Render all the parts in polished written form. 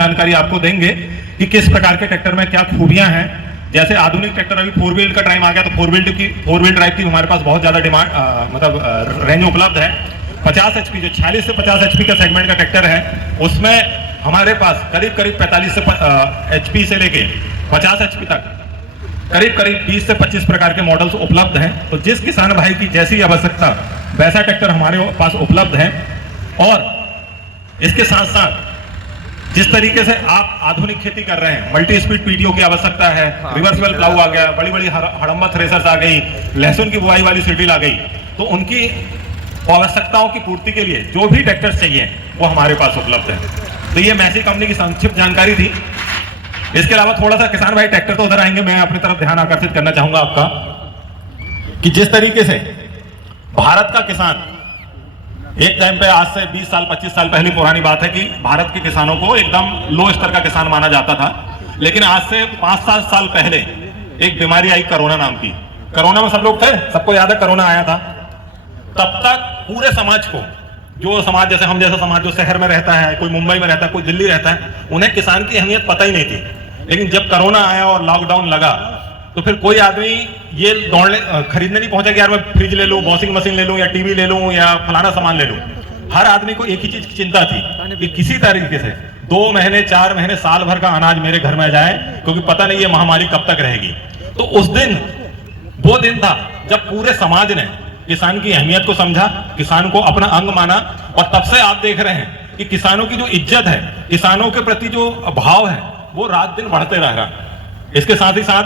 जानकारी आपको देंगे कि किस प्रकार के ट्रैक्टर में क्या खूबियां हैं। जैसे आधुनिक ट्रैक्टर अभी 4 व्हील का टाइम आ गया, तो 4 व्हील ड्राइव की हमारे पास बहुत ज्यादा डिमांड रेंज उपलब्ध है। 50 HP जो 46 से 50 HP का सेगमेंट का ट्रैक्टर है, उसमें हमारे पास करीब 45 से HP से लेके 50 HP तक करीब 20 से 25 प्रकार के मॉडल्स उपलब्ध हैं। तो जिस किसान भाई की जैसी आवश्यकता वैसा ट्रैक्टर हमारे पास उपलब्ध है। और इसके साथ साथ जिस तरीके से आप आधुनिक खेती कर रहे हैं, मल्टी स्पीड पीडीओ की आवश्यकता है, रिवर्सिबल प्लाऊ आ गया, बड़ी बड़ी हड़म्बा थ्रेसर्स आ गई, लहसुन की बुआई वाली सीडील आ गई, तो उनकी आवश्यकताओं की पूर्ति के लिए जो भी ट्रैक्टर चाहिए वो हमारे पास उपलब्ध है। तो ये मैसी कंपनी की संक्षिप्त जानकारी थी। इसके अलावा थोड़ा सा किसान भाई ट्रैक्टर तो उधर आएंगे, मैं अपनी तरफ ध्यान आकर्षित करना चाहूंगा आपका कि जिस तरीके से भारत का किसान एक टाइम पे, आज से 20 साल 25 साल पहले पुरानी बात है कि भारत के किसानों को एकदम लो स्तर का किसान माना जाता था। लेकिन आज से 5-7 साल पहले एक बीमारी आई कोरोना नाम की। कोरोना में सब लोग थे, सबको याद है कोरोना आया था। तब तक पूरे समाज को, जो समाज जैसे हम जैसा समाज जो शहर में रहता है, कोई मुंबई में रहता है, कोई दिल्ली रहता है, उन्हें किसान की अहमियत पता ही नहीं थी। लेकिन जब कोरोना आया और लॉकडाउन लगा तो फिर कोई आदमी ये खरीदने नहीं पहुंचा कि यार मैं फ्रिज ले लूं, वॉशिंग मशीन ले लूं, या टीवी ले लूं, या फलाना सामान ले लूं। हर आदमी को एक ही चीज की चिंता थी कि किसी तरीके से 2 महीने 4 महीने साल भर का अनाज मेरे घर में जाए, क्योंकि पता नहीं ये महामारी कब तक रहेगी। तो उस दिन वो दिन था जब पूरे समाज ने किसान की अहमियत को समझा, किसान को अपना अंग माना। और तब से आप देख रहे हैं कि किसानों की जो इज्जत है, किसानों के प्रति जो भाव है, वो रात दिन बढ़ते रह रहा। इसके साथ ही साथ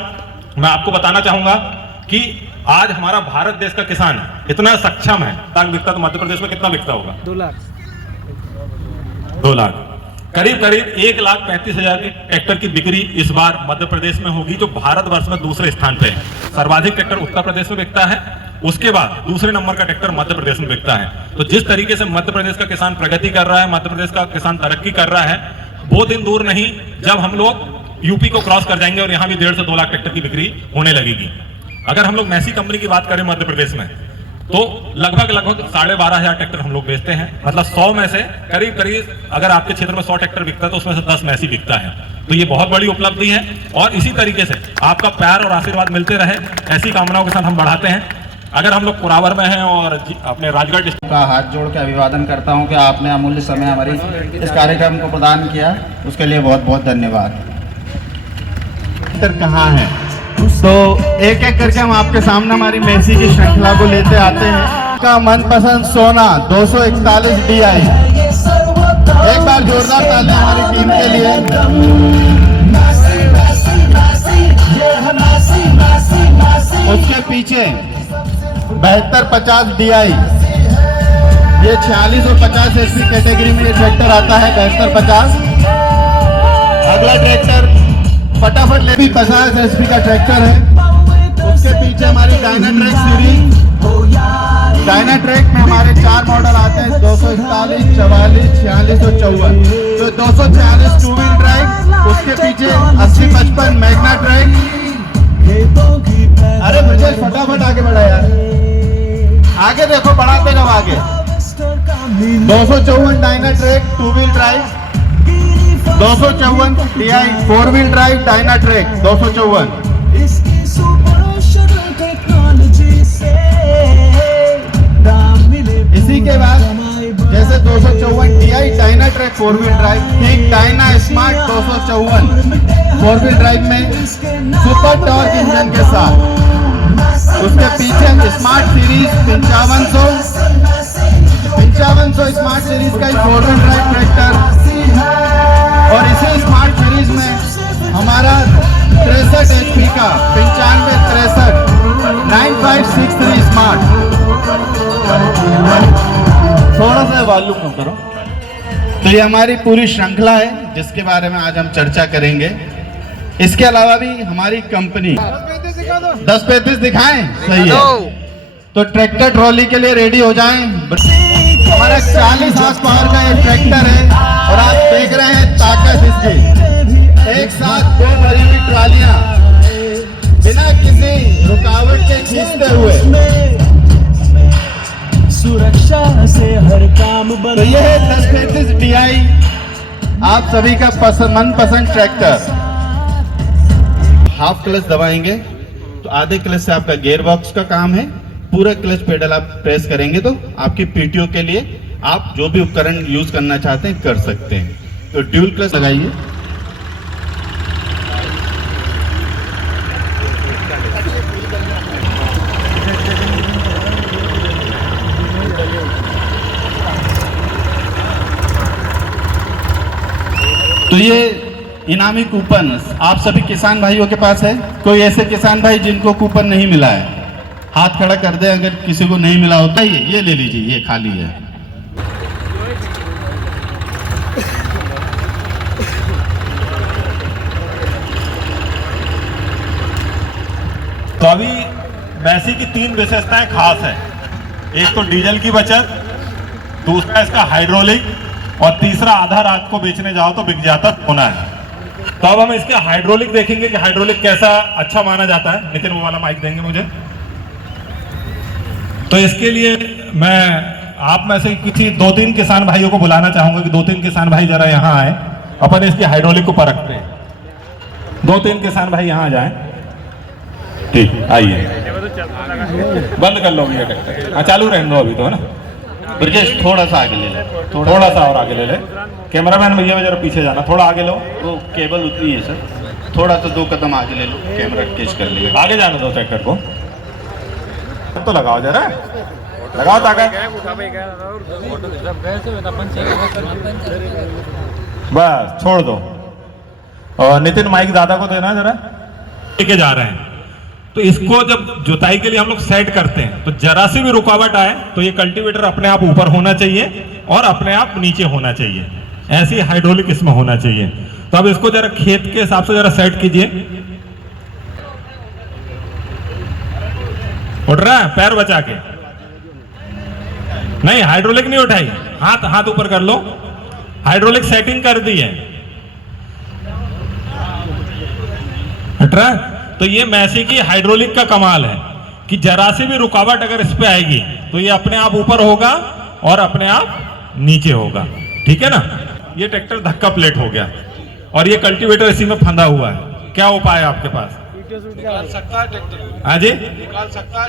मैं आपको बताना चाहूंगा कि आज हमारा भारत देश का किसान इतना सक्षम है। लाख बिकता तो मध्य प्रदेश में कितना बिकता होगा? 2 लाख। 2 लाख, करीब 1,35,000 की ट्रैक्टर की बिक्री इस बार मध्य प्रदेश में होगी, जो भारतवर्ष में दूसरे स्थान पे है। सर्वाधिक ट्रैक्टर उत्तर प्रदेश में बिकता है, उसके बाद दूसरे नंबर का ट्रैक्टर मध्य प्रदेश में बिकता है। तो जिस तरीके से मध्य प्रदेश का किसान प्रगति कर रहा है, मध्य प्रदेश का किसान तरक्की कर रहा है, वो दिन दूर नहीं जब हम लोग यूपी को क्रॉस कर जाएंगे और यहाँ भी 1.5 से 2 लाख ट्रैक्टर की बिक्री होने लगेगी। अगर हम लोग मैसी कंपनी की बात करें मध्य प्रदेश में, तो लगभग 12,500 ट्रैक्टर हम लोग बेचते हैं। मतलब 100 में से करीब अगर आपके क्षेत्र में 100 ट्रैक्टर बिकता है तो उसमें से 10 मैसी बिकता है। तो ये बहुत बड़ी उपलब्धि है और इसी तरीके से आपका प्यार और आशीर्वाद मिलते रहे, ऐसी कामनाओं के साथ हम बढ़ाते हैं। अगर हम लोग कुरावर में हैं और अपने राजगढ़ डिस्ट्रिक्ट का हाथ जोड़ के अभिवादन करता हूं कि आपने अमूल्य समय हमारी इस कार्यक्रम को प्रदान किया, उसके लिए बहुत बहुत धन्यवाद। कहाँ है तो एक एक करके हम आपके सामने हमारी मैसी की श्रृंखला को लेते आते हैं। का मनपसंद सोना 241 DI, एक बार जोरदार तालियां हमारी टीम के लिए। उसके पीछे 7250 DI, ये 46 और 50 HP कैटेगरी में ये ट्रैक्टर आता है। 7250। अगला ट्रैक्टर फटाफट ले भी 50 HP का ट्रैक्टर है। उसके पीछे हमारी डायनाट्रैक सीरीज। डायनाट्रैक में हमारे 4 मॉडल आते हैं, 241, 44, 46 और 54। तो 246 2 व्हील ड्राइव, उसके पीछे 8055 मैग्ना ट्रैक। अरे ब्रजेश फटाफट आगे बढ़ा यार, आगे देखो, बढ़ाते रहो आगे। 254 Dynatrack 2 wheel drive, 254 DI 4 wheel drive Dynatrack 254। इसी के बाद जैसे 254 DI डायनाट्रैक 4 व्हील ड्राइव, ठीक डायना स्मार्ट 254 4 व्हील ड्राइव में सुपर टॉर्क इंजन के साथ। उसके पीछे स्मार्ट सीरीज 5500 स्मार्ट सीरीज का 4 व्हील ड्राइव ट्रैक्टर। और इसी स्मार्ट सीरीज में हमारा 63 HP का 9563 9563 स्मार्ट। थोड़ा सा वॉल्यूम कम करो। तो ये हमारी पूरी श्रृंखला है जिसके बारे में आज हम चर्चा करेंगे। इसके अलावा भी हमारी कंपनी 1035 दिखाएं, सही है। तो ट्रैक्टर ट्रॉली के लिए रेडी हो जाएं। हमारा 40 हार्स पावर का ये ट्रैक्टर है और आप देख रहे हैं ताकत इसकी। एक साथ 2 भरी हुई ट्रालियां बिना किसी रुकावट के खींचते हुए सुरक्षा से हर काम बन। तो ये है 1035 DI आप सभी का मनपसंद ट्रैक्टर। हाफ क्लच दबाएंगे तो आधे क्लच से आपका गियर बॉक्स का काम है, पूरा क्लच पेडल आप प्रेस करेंगे तो आपकी पीटीओ के लिए आप जो भी उपकरण यूज करना चाहते हैं कर सकते हैं। तो ड्यूल क्लच लगाइए। तो ये इनामी कूपन आप सभी किसान भाइयों के पास है? कोई ऐसे किसान भाई जिनको कूपन नहीं मिला है, हाथ खड़ा कर दे अगर किसी को नहीं मिला होता। ये ले लीजिए, ये खाली है। तो अभी मैसी की 3 विशेषताएं खास है। एक तो डीजल की बचत, दूसरा इसका हाइड्रोलिक और तीसरा आधा रात को बेचने जाओ तो बिक जाता होना है। तो अब हम इसके हाइड्रोलिक देखेंगे कि हाइड्रोलिक कैसा अच्छा माना जाता है। लेकिन वो वाला माइक देंगे मुझे। तो इसके लिए मैं आप में से किसी 2-3 किसान भाइयों को बुलाना चाहूंगा कि 2-3 किसान भाई जरा यहाँ आए, अपन इसकी हाइड्रोलिक को परखते हैं। 2-3 किसान भाई यहाँ आ जाएं। ठीक, आइए। बंद कर लो ये ट्रैक्टर। हाँ, चालू रहने दो अभी तो, है ना। ब्रजेश थोड़ा सा आगे ले ले, थोड़ा सा और आगे ले ले। कैमरामैन भैया जरा पीछे जाना, थोड़ा आगे लो। वो केबल उतनी है सर, थोड़ा सा 2 कदम आगे ले लो, कैमरा कैच कर लिया। आगे जाने दो ट्रैक्टर को। तो लगाओ जरा, लगाओ ताकत। बस छोड़ दो। और नितिन माइक दादा को देना जरा। लेके जा रहे हैं तो इसको जब जुताई के लिए हम लोग सेट करते हैं तो जरा सी भी रुकावट आए तो ये कल्टीवेटर अपने आप ऊपर होना चाहिए और अपने आप नीचे होना चाहिए। ऐसी हाइड्रोलिक इसमें होना चाहिए। तो अब इसको जरा खेत के हिसाब से जरा सेट कीजिए। उठ रहा है, पैर बचा के। नहीं, हाइड्रोलिक नहीं उठाई, हाथ ऊपर कर लो। हाइड्रोलिक सेटिंग कर दी है। उठ रहा है। तो ये मैसी की हाइड्रोलिक का कमाल है कि जरा सी भी रुकावट अगर इस पे आएगी तो ये अपने आप ऊपर होगा और अपने आप नीचे होगा। ठीक है ना। ये ट्रैक्टर धक्का प्लेट हो गया और ये कल्टीवेटर इसी में फंदा हुआ है। क्या उपाय है आपके पास? निकाल सकता है ट्रैक्टर। हाँ जी, निकाल सकता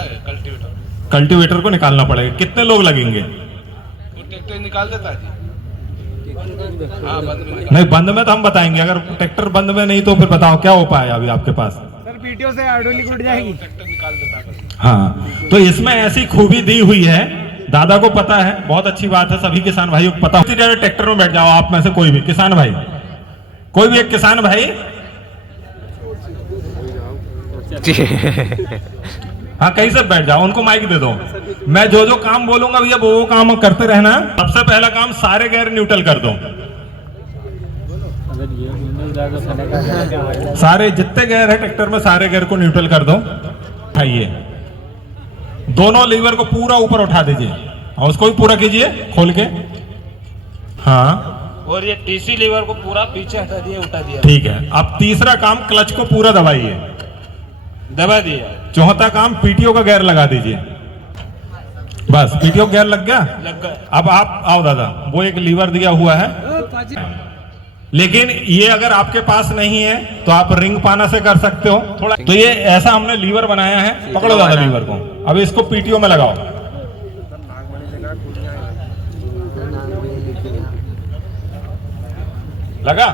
है कल्टीवेटर। कल्टीवेटर को निकालना पड़ेगा। कितने लोग लगेंगे? वो ट्रैक्टर निकाल देता है जी। हाँ, बंद में नहीं, बंद में तो हम बताएंगे। अगर ट्रैक्टर बंद में नहीं तो फिर बताओ क्या उपाय है अभी आपके पास? सर पीटीओ से हाइड्रोलिक उठ जाएगी। ट्रैक्टर निकाल देता है। हाँ, तो इसमें ऐसी खूबी दी हुई है, दादा को पता है। बहुत अच्छी बात है, सभी किसान भाइयों को पता है। ट्रैक्टर में बैठ जाओ आप में से कोई भी किसान भाई, कोई भी एक किसान भाई। हाँ, कहीं से बैठ जाओ, उनको माइक दे दो। मैं जो काम बोलूंगा भैया वो काम करते रहना। सबसे पहला काम सारे गियर न्यूट्रल कर दो। सारे जितने गियर है ट्रैक्टर में सारे गियर को न्यूट्रल कर दो। उठाइए, दोनों लीवर को पूरा ऊपर उठा दीजिए और उसको भी पूरा कीजिए खोल के। हाँ, और ये टीसी लीवर को पूरा पीछे हटा दिया, उठा दिया। ठीक है। अब तीसरा काम क्लच को पूरा दबाइए, दबा दिया। चौथा काम पीटीओ का गियर लगा दीजिए। बस पीटीओ गियर लग गया। लग गया। अब आप आओ दादा, वो एक लीवर दिया हुआ है, लेकिन ये अगर आपके पास नहीं है तो आप रिंग पाना से कर सकते हो थोड़ा। तो ये ऐसा हमने लीवर बनाया है। पकड़ो दादा लीवर को। अब इसको पीटीओ में लगाओ। लगा।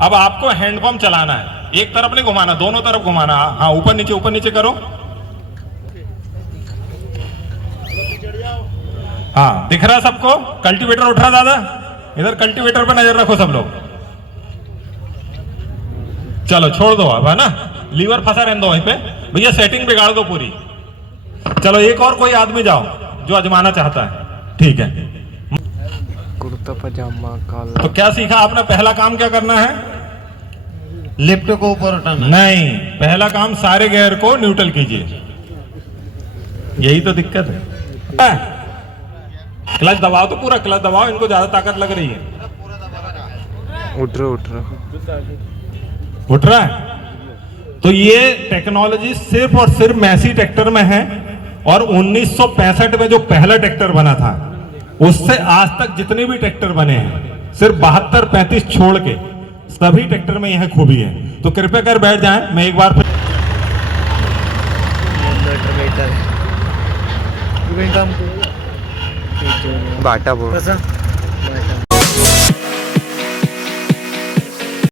अब आपको हैंडपंप चलाना है। एक तरफ नहीं घुमाना, दोनों तरफ घुमाना। हाँ, ऊपर नीचे करो। हाँ, दिख रहा सबको? कल्टीवेटर उठ रहा दादा? इधर कल्टीवेटर पे नजर रखो सब लोग। चलो छोड़ दो अब, है ना। लीवर फंसा रहने दो वहीं पे। भैया सेटिंग बिगाड़ दो पूरी। चलो एक और कोई आदमी जाओ जो आजमाना चाहता है। ठीक है। कुर्ता पजामा काला। तो क्या सीखा आपने? पहला काम क्या करना है? लिफ्ट को ऊपर उठाना। नहीं, पहला काम सारे गियर को न्यूट्रल कीजिए। यही तो दिक्कत है। क्लच दबाओ, तो पूरा क्लच दबाओ। इनको ज्यादा ताकत लग रही है। उठ रहा है। तो ये टेक्नोलॉजी सिर्फ और सिर्फ मैसी ट्रैक्टर में है। और 1965 में जो पहला ट्रैक्टर बना था उससे आज तक जितने भी ट्रैक्टर बने हैं सिर्फ 72-35 छोड़ के सभी ट्रैक्टर में यह खूबी है। तो कृपया कर बैठ जाएं। मैं एक बार फिर बाटा बोल